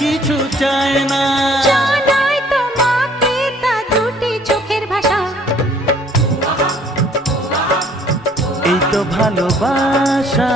কিছু চায় না। জানাই তোমাকে তা দুটি চোখের ভাষা, এই তো ভালোবাসা।